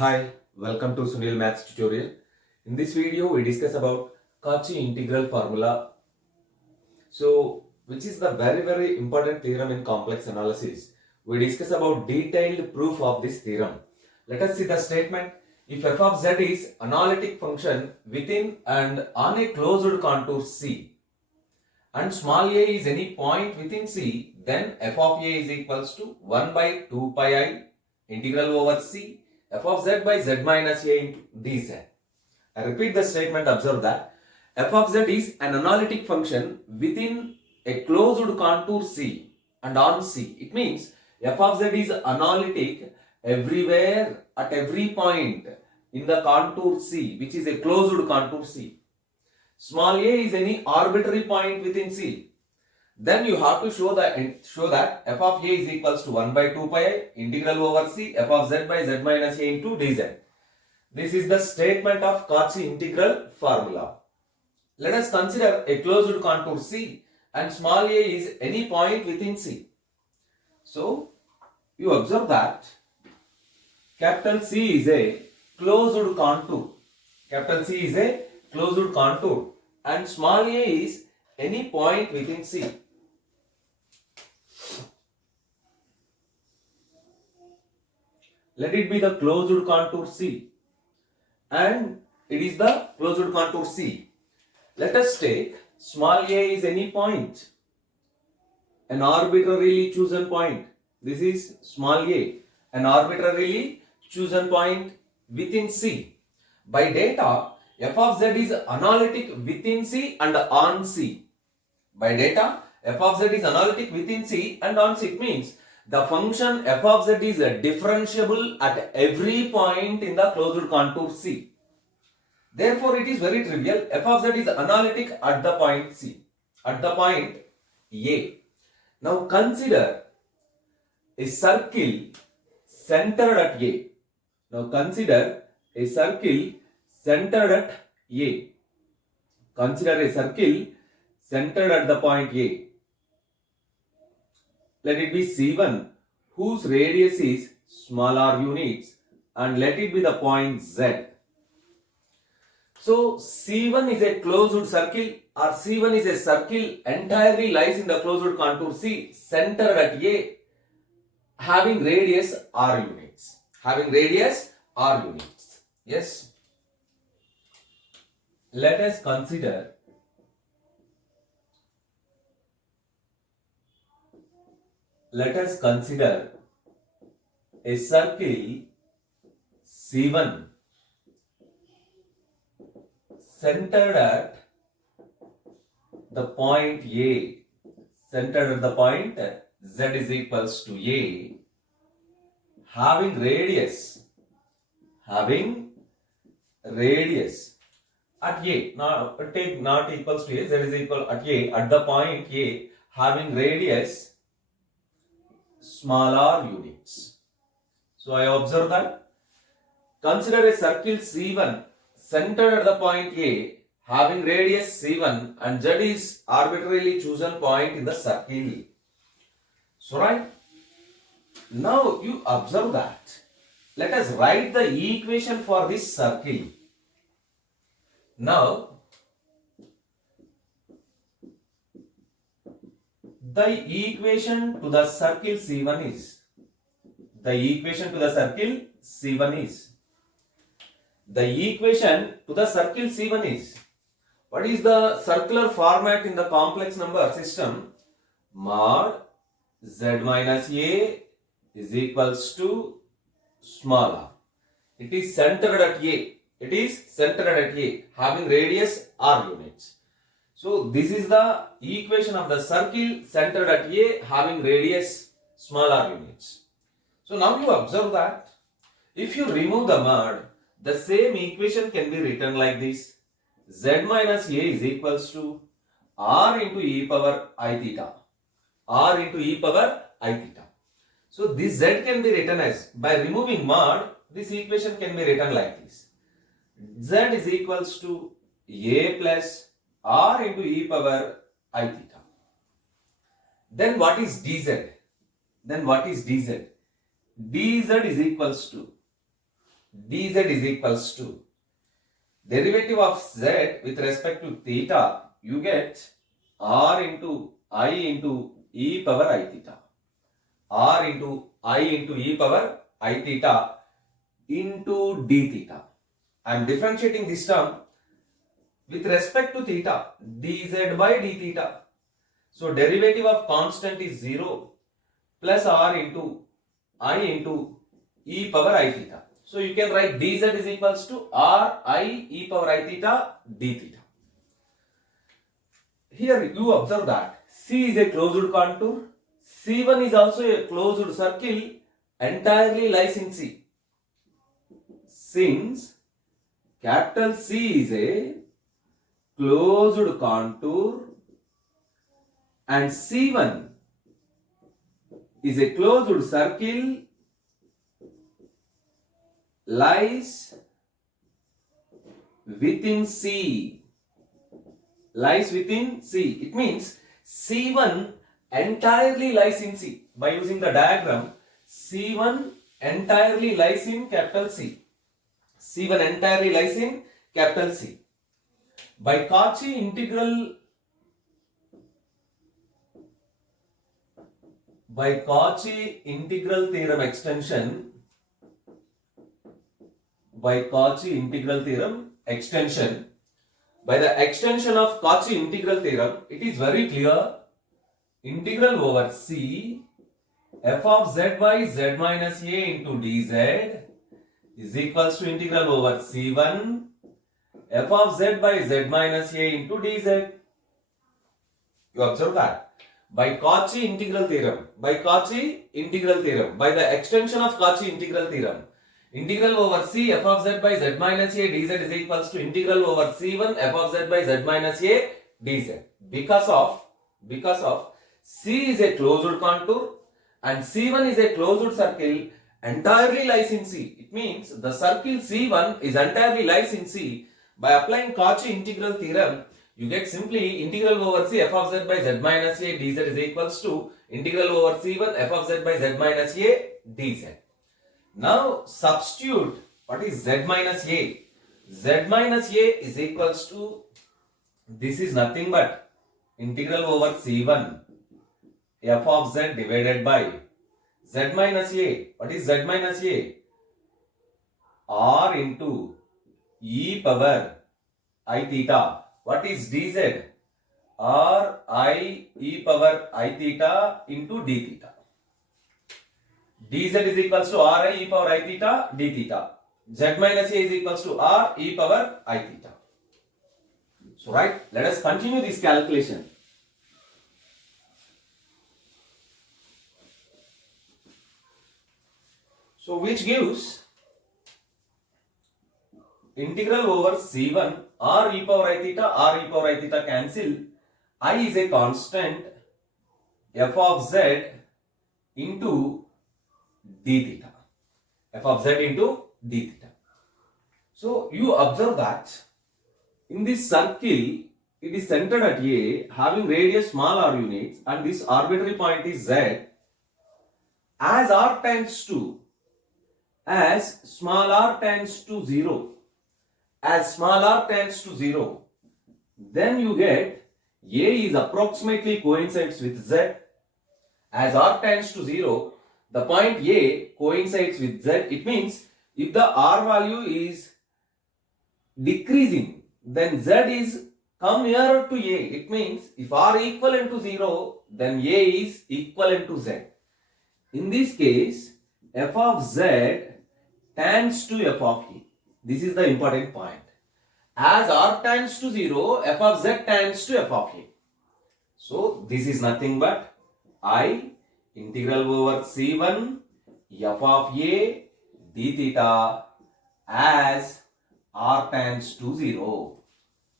Hi, welcome to Sunil Maths tutorial. In this video, we discuss about Cauchy integral formula. So, which is the very important theorem in complex analysis. We discuss about detailed proof of this theorem. Let us see the statement. If f of z is analytic function within and on a closed contour C, and small a is any point within C, then f of a is equals to 1 by 2 pi I integral over C f of z by z minus a into dz. I repeat the statement, observe that f of z is an analytic function within a closed contour C and on C. It means f of z is analytic everywhere at every point in the contour C, which is a closed contour C. Small a is any arbitrary point within C. Then you have to show that f of a is equals to 1 by 2 pi I integral over C f of z by z minus a into dz. This is the statement of Cauchy integral formula. Let us consider a closed contour C and small a is any point within C. So you observe that capital C is a closed contour. Capital C is a closed contour and small a is any point within C. Let it be the closed contour C, and it is the closed contour C. Let us take small a is any point, an arbitrarily chosen point. This is small a, an arbitrarily chosen point within C. By data, f of z is analytic within C and on C. By data, f of z is analytic within C and on C. It means the function f of z is differentiable at every point in the closed contour C. Therefore, it is very trivial. F of z is analytic at the point C, at the point A. Now consider a circle centered at A. Now consider a circle centered at A. Consider a circle centered at the point A. Let it be C1 whose radius is small r units, and let it be the point Z. So C1 is a closed circle, or C1 is a circle entirely lies in the closed contour C centered at A, having radius r units. Having radius r units. Yes. Let us consider a circle C1 centered at the point A, centered at the point Z is equals to A, having radius at A. Now take not equals to A, Z is equal at A, at the point A, having radius small r units. So I observe that. Consider a circle C1 centered at the point A, having radius C1, and Z is arbitrarily chosen point in the circle. So right, now you observe that. Let us write the equation for this circle. Now, the equation to the circle C1 is, the equation to the circle C1 is, what is the circular format in the complex number system? Mod Z minus A is equals to small r. It is centered at A. Having radius r units. So this is the equation of the circle centered at A, having radius small r units. So now you observe that if you remove the mod, the same equation can be written like this. Z minus A is equals to r into e power I theta. So this Z can be written as, by removing mod, this equation can be written like this. Z is equals to A plus r into e power I theta. Then what is dz? dz is equals to dz is equals to derivative of z with respect to theta, you get r into I into e power I theta. R into I into e power I theta into d theta. I am differentiating this term with respect to theta, dz by d theta. So derivative of constant is 0 plus r into I into e power I theta. So you can write dz is equals to r I e power I theta d theta. Here you observe that C is a closed contour, C1 is also a closed circle, entirely lies in C. Since capital C is a closed contour and C1 is a closed circle, lies within C. Lies within C. It means C1 entirely lies in C. By using the diagram, C1 entirely lies in capital C. C1 entirely lies in capital C. By Cauchy integral theorem extension, by the extension of Cauchy integral theorem, it is very clear. Integral over C f of z by z minus a into dz is equals to integral over C1 f of z by z minus a into dz. You observe that. By Cauchy integral theorem, by the extension of Cauchy integral theorem, integral over C f of z by z minus a dz is equals to integral over C1 f of z by z minus a dz. Because of C is a closed contour and C1 is a closed circle, entirely lies in C. It means the circle C1 is entirely lies in C. By applying Cauchy integral theorem, you get simply integral over C f of z by z minus a dz is equals to integral over C1 f of z by z minus a dz. Now substitute what is z minus a. Z minus a is equals to, this is nothing but integral over C1 f of z divided by z minus a. What is z minus a? R into e power I theta. What is dz? R I e power I theta into d theta. dz is equals to r I e power I theta d theta. Z minus a is equals to r e power I theta. So right, let us continue this calculation. So which gives integral over C1 r e power I theta cancel. I is a constant f of z into d theta. F of z into d theta. So you observe that in this circle, it is centered at A, having radius small r units, and this arbitrary point is z. As r tends to, as small r tends to 0, then you get A is approximately coincides with z. As r tends to 0, the point A coincides with z. It means if the r value is decreasing, then z is come nearer to A. It means if r equivalent to 0, then A is equivalent to z. In this case, f of z tends to f of A. This is the important point. As r tends to 0, f of z tends to f of A. So this is nothing but I integral over C1 f of A d theta as r tends to 0.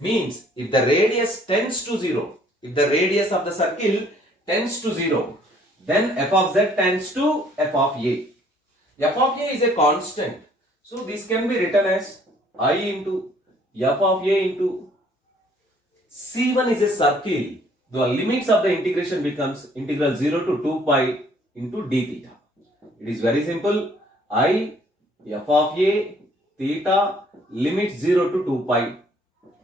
Means if the radius tends to 0, if the radius of the circle tends to 0, then f of z tends to f of A. F of A is a constant. So this can be written as I into f of A into C1 is a circle. The limits of the integration becomes integral 0 to 2 pi into d theta. It is very simple. I f of A theta limit 0 to 2 pi.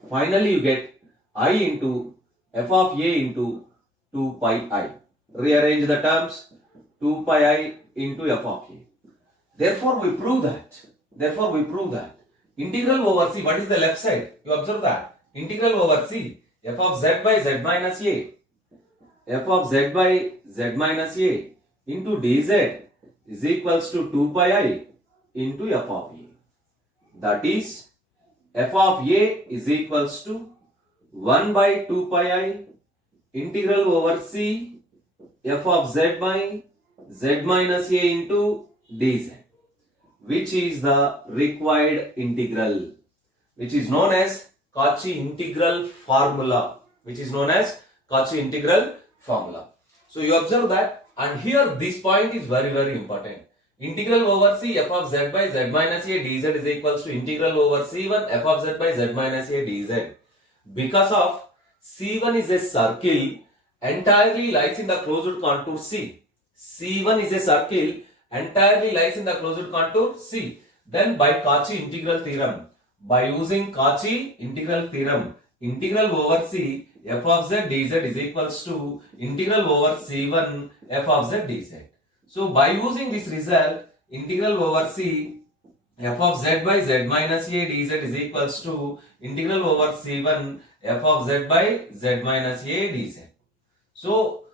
Finally, you get I into f of a into 2 pi I. Rearrange the terms, 2 pi I into f of a. Therefore, we prove that. Integral over c, what is the left side? You observe that. Integral over c, f of z by z minus a. F of z by z minus a into dz is equals to 2 pi I into f of a. That is, f of a is equals to 1 by 2 pi I integral over c f of z by z minus a into dz, which is the required integral, which is known as Cauchy integral formula. So you observe that, and here this point is very, very important. Integral over c f of z by z minus a dz is equals to integral over c1 f of z by z minus a dz. Because of c1 is a circle entirely lies in the closed contour c. C1 is a circle entirely lies in the closed contour C. Then by Cauchy integral theorem, by using Cauchy integral theorem, integral over C f of z dz is equals to integral over C1 f of z dz. So by using this result, integral over C f of z by z minus a dz is equals to integral over C1 f of z by z minus a dz. So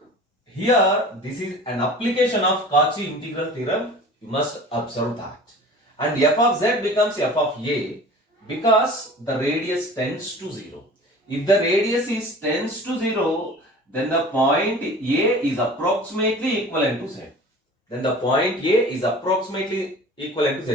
here, this is an application of Cauchy integral theorem. You must observe that. And f of z becomes f of a because the radius tends to 0. If the radius tends to 0, then the point A is approximately equivalent to z.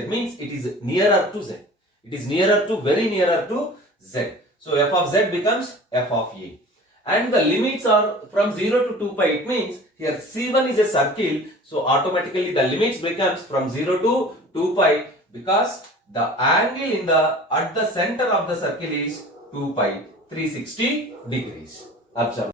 Means it is nearer to z. It is very nearer to z. So f of z becomes f of a. And the limits are from 0 to 2 pi. It means here C1 is a circle, so automatically the limits becomes from 0 to 2 pi because the angle at the center of the circle is 2 pi 360 degrees. Observe.